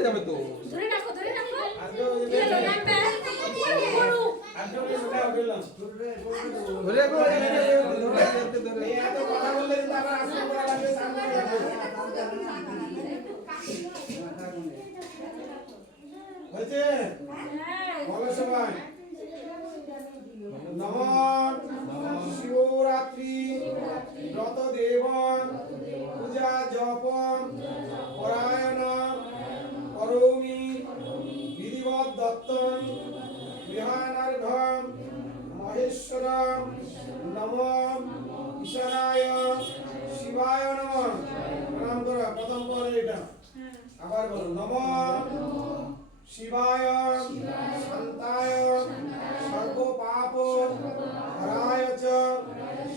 পড়ে যাবে তো। ধরে রাখো ধরে রাখো ধরে রাখো এত কথা বললে কিন্তু আবার আসল করা লাগবে সামনে হয়েছে বলো সবাই নমঃ শিবরাত্রি ব্রত দেবন পূজা জপন পরায়ণ করৌমি বিধিবৎ দত্তং গৃহাণার্ঘম মহেশ্বরম নমঃ ঈশানায় শিবায় নমঃ প্রণাম করো প্রথম পরে এটা আবার বলো নমঃ শিবায় শান্তায় সর্ব পাপ হরায় চ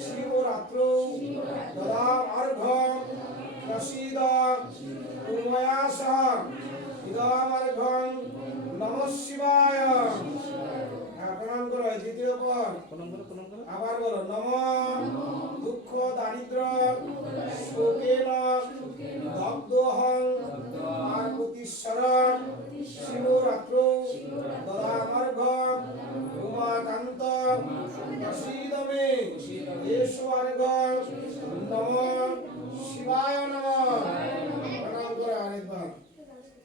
শিবরাত্রৌ দদামর্ঘ্যং প্রসীদ উন্ময়া সহ ইদমর্ঘ্যং নমঃ শিবায়। প্রণাম করো দ্বিতীয় পর আবার বলো নমঃ দুঃখ দারিদ্র শোকেন দগ্ধহং পার্বতীশ্বরং শিবরাত্রৌ দদামর্ঘ্যং উমাকান্ত প্রসীদ মে ঈশ্বরগং নমঃ শিবায় নমঃ। প্রণাম করো আরেকবার।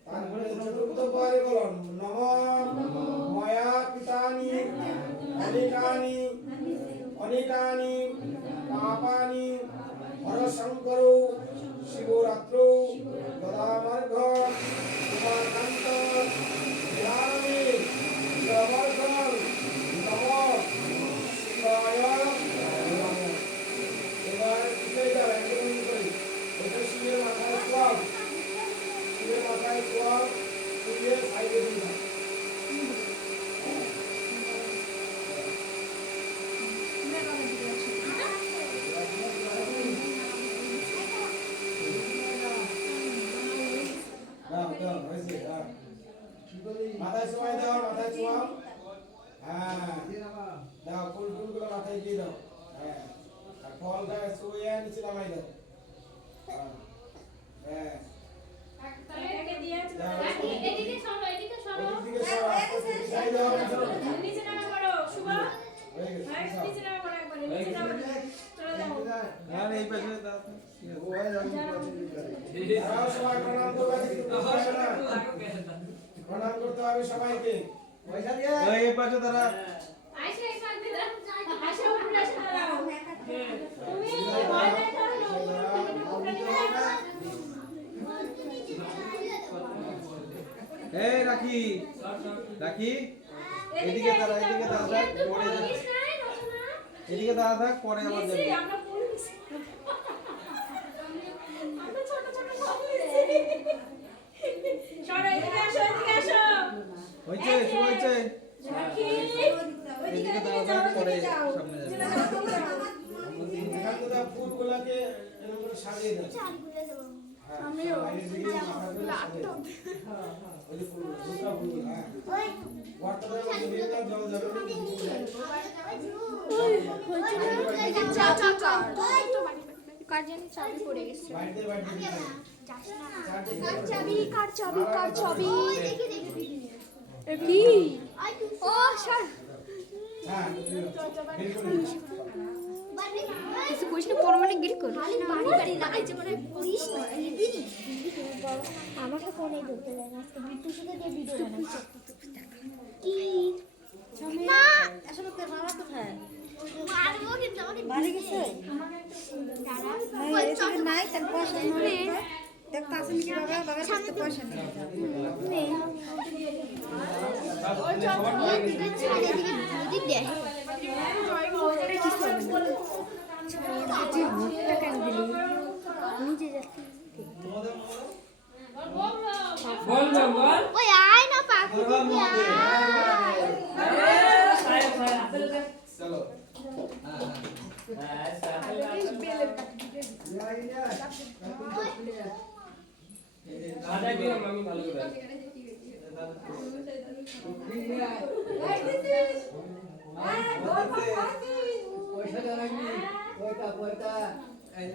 তারপরে চতুর্থ পরে বলো নমঃ ময়া কৃতানি অনেকানি পাপানি হরশঙ্করৌ শিবরাত্রৌ দদামর্ঘ্যং উমাকান্ত ধ্যানমে ইদমর্ঘ্যং নমঃ শিবায় নমঃ। এবার উঠে যাও একদম করে এটা শিবের মাথায় ছোঁয়াও, শিবের মাথায় ছোঁয়াও, শিবের সাইডে দিয়ে দাও। মাথায় ছোঁয়াই দাও, মাথায় ছোঁয়াও। হ্যাঁ দাও, ফুল ফুলগুলো মাথায় দিয়ে দাও। হ্যাঁ আর ফলটা ছোঁয়ে নিচে নামাই দাও। হ্যাঁ এটাকে দিয়ে আছে এদিকে সরো এদিকে সরো এদিকে সরো, সাইড দাও, নিচে নামা করো শুভ হয়ে গেছে হ্যাঁ নিচে নামা করো একবার নিচে নামা চলে যাও আর এই পাশে দাও। দাও সবাই প্রণাম করবে কিন্তু প্রণাম করতে হবে সবাইকে। পয়সা দিয়ে এই পাশে দাঁড়া। আইসা এখান থেকে আইসা উপরে এসে দাঁড়াও তুমি ভয় নাই এই রাখি রাখি এদিকে দাঁড়া, এদিকে দাঁড়া থাক, পরে যা। এদিকে দাঁড়া থাক, পরে আবার যাবি। আমরা পুলিশ আমরা ছোট ছোট পুলিশ সরো এদিকে আসো এদিকে আসো হইছে শুরু হইছে। রাখি এদিকে দাঁড়া থাক, পরে সামনে যাবি। এখান থেকে ফুলগুলোকে এরকম করে সাজিয়ে দাও। আমিও লাটটা ওই যে ফুল দুটো ফুল হ্যাঁ ওয়াটারের মধ্যে দিয়ে দাও, জল যাবে কার জানি চাবি পড়ে গেছে বাইরে বাইরে কার চাবি কি ও স্যার হ্যাঁ কিছু করিস না পরমানে গিট কর বাড়ি বাড়ি লাগাইছে মানে করিস না আমাকে ফোনে ধরতে দেয় না আজকে বিট্টুর সাথে দিয়ে ভিডিও বানাচ্ছি কি না আসলে তোর মামা কোথায় মারবো কিন্তু আমাকে বাড়ি গেছে দাঁড়া ওই নাই তার পয়সা ধরে দেখতে আসেন কি বাবা বাবার কাছে পয়সা নেই ওই চল দিকে ছাড়ে দিকে দুদিন দে ওই আয় না পাখি চলো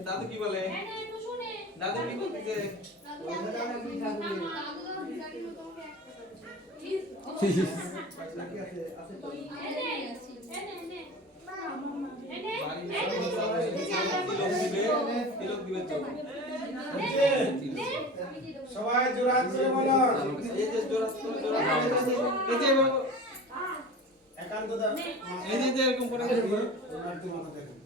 দাদু কি বলে? দাদু কি করতেছে? তিলক দিবে তো সবাই জোড়া করে বলো এই যে জোড়া এই যে একান্ত দা এই যে এরকম করে ওনার তো মাথা দেখেন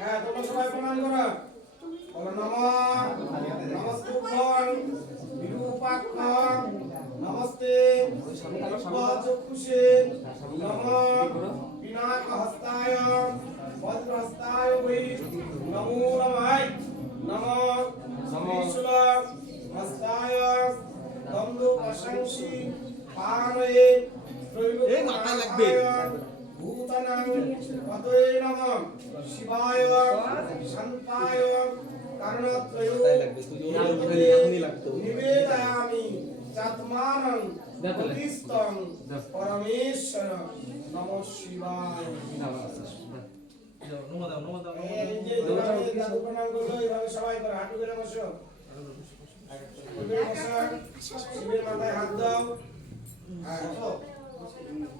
হ্যাঁ তোমরা সবাই প্রণাম করো বলো নমস্তুভ্যং বিরূপাক্ষং নমস্তে চক্ষুষে নমঃ পিনাকহস্তায় বজ্রহস্তায় বৈ নমো নমঃ নমঃ ত্রিশূলহস্তায় দন্ডো প্রশংসি পানয়ে এই মাথা লাগবে ভূতানাং পতয়ে নমঃ শিবায় শান্তায় কারণত্রয় তাই লাগবে তুই ওই এখনই লাগতো নিবেদয়ামি চাত্মানং প্রতিস্তং পরমেশ্বর নমঃ শিবায় নমো দাও এই যে যেভাবে দাদু প্রণাম করলো এইভাবে সবাই করে হাঁটু করে বসো শিবের মাথায় হাত দাও হ্যাঁ বসো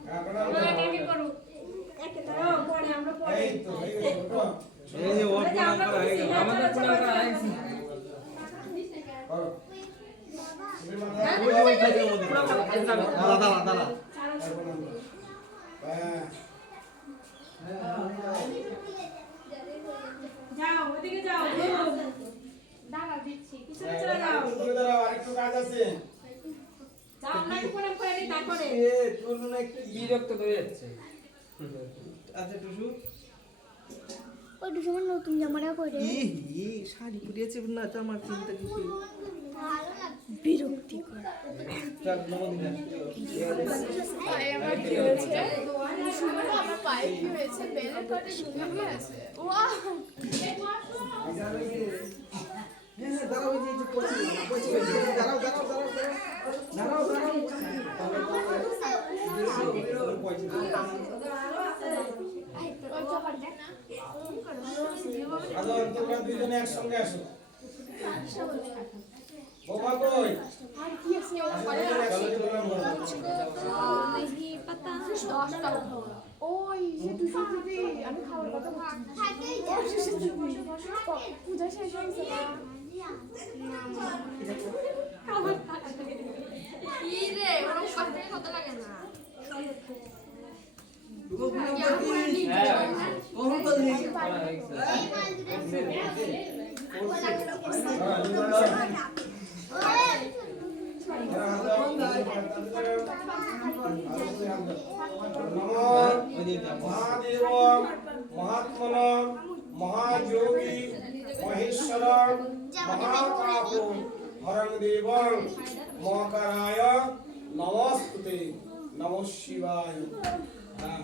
হ্যাঁ প্রণাম করো এই তো হয়ে গেছে ওঠো এই যে ওর প্রণাম করা হয়ে গেল আমাদের প্রণাম করা হয়ে গেছে করো শিবের মাথায় হাত ওই দাও ওই কাজের মধ্যে দাঁড়া যাও ওদিকে যাও দাঁড়াও দিচ্ছি পিছনে চলে যাও তুলে দাঁড়াও আরেকটু কাজ আছে যাও আমরা একটু প্রণাম করে নিই তারপরে এ টুলু না একটু বিরক্ত করে যাচ্ছে আচ্ছা টুসু ওই দুজন নতুন জামাটা করে ই শাড়ি পরিয়েছে না তো আমার চিন্তা কিছু বিরক্তিকর চল নমো দিন আদর তোমরা দুইজনে একসঙ্গে আসো বৌমা কই মহাদেব মহাত্মন মহাযোগী মহেশ্বর মহাকাপ হরং দেব মহাকারায় নমস্তুতে নমঃ শিবায় হ্যাঁ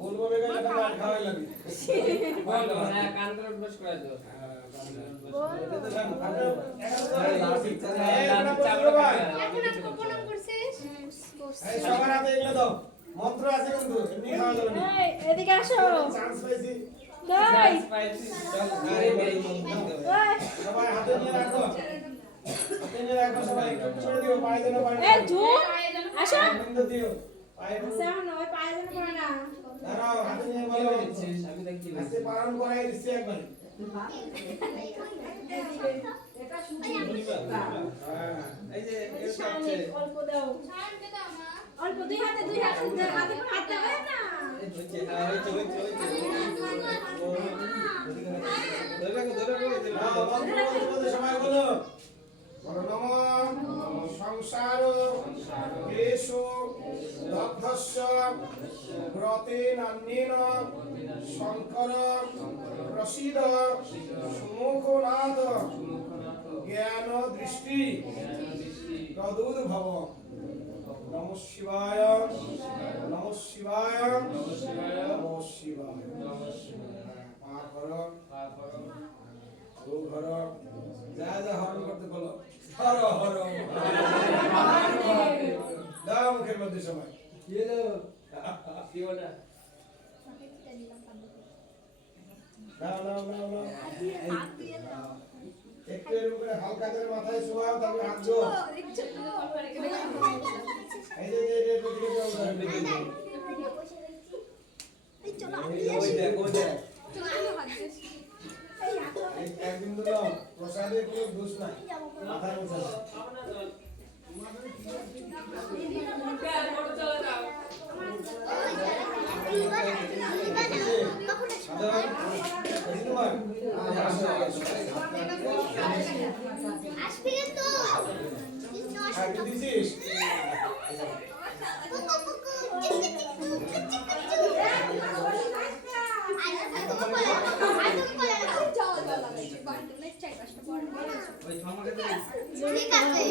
বলবো বেগে এটা মার খাওয়াই লাগে বলো না কান করে বস করে দাও সবার হাতে এগুলো দাও মন্ত্র আছে কিন্তু এমনি খাওয়া যাবে না এদিকে আসো চান্স পাইছি কই সবাই হাতে নিয়ে রাখো হাতে নিয়ে রাখো সবাই একটু ছেড়ে দিও পায়ে যেন পায়ে এই ঝুম আসো আনন্দ দিও পায়ে সামনে ওই পায়ে যেন পড়ে না দাঁড়াও হাতে নিয়ে বলো আমি দেখি হাতে পালন করাই দিচ্ছি একবার এই যে এটা হচ্ছে অল্প দাও অল্প দুই হাতে হাতে করে হাত দেবে না হচ্ছে হ্যাঁ হচ্ছে ধরে রাখো সবাই বলো নম সংসার ক্লেশ দগ্ধস্য ব্রতে নান্যেন শঙ্কর প্রসীদ সুমুখনাথ জ্ঞান দৃষ্টি তদুদ্ভব নমঃ শিবায় নমঃ শিবায় নমঃ শিবায় পা করো ঘর যা যা হরণ করতে বলো হর হর দাও মুখের মধ্যে সবাই কি বলে নাও নাও নাও নাও একটু এর উপরে হালকা করে মাথায় শোয়াও তারপর হাত জো এই যে দিকে যাও ওই দেখ ওই দেখ এই একদিন তো নাও প্রসাদের কোনো দোষ নাই মাথায় বসে আসবি তো আগে দিছিস ওই থামাকে দে ঠিক আছে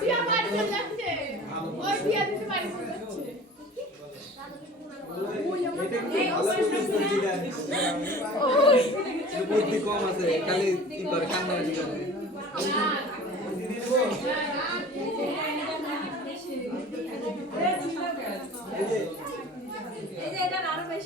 বিয়া বাড়িতে যাচ্ছে ওই বিয়া দিতে বাড়ি যাচ্ছে বুদ্ধি কম আছে খালি ই করে কান্না করে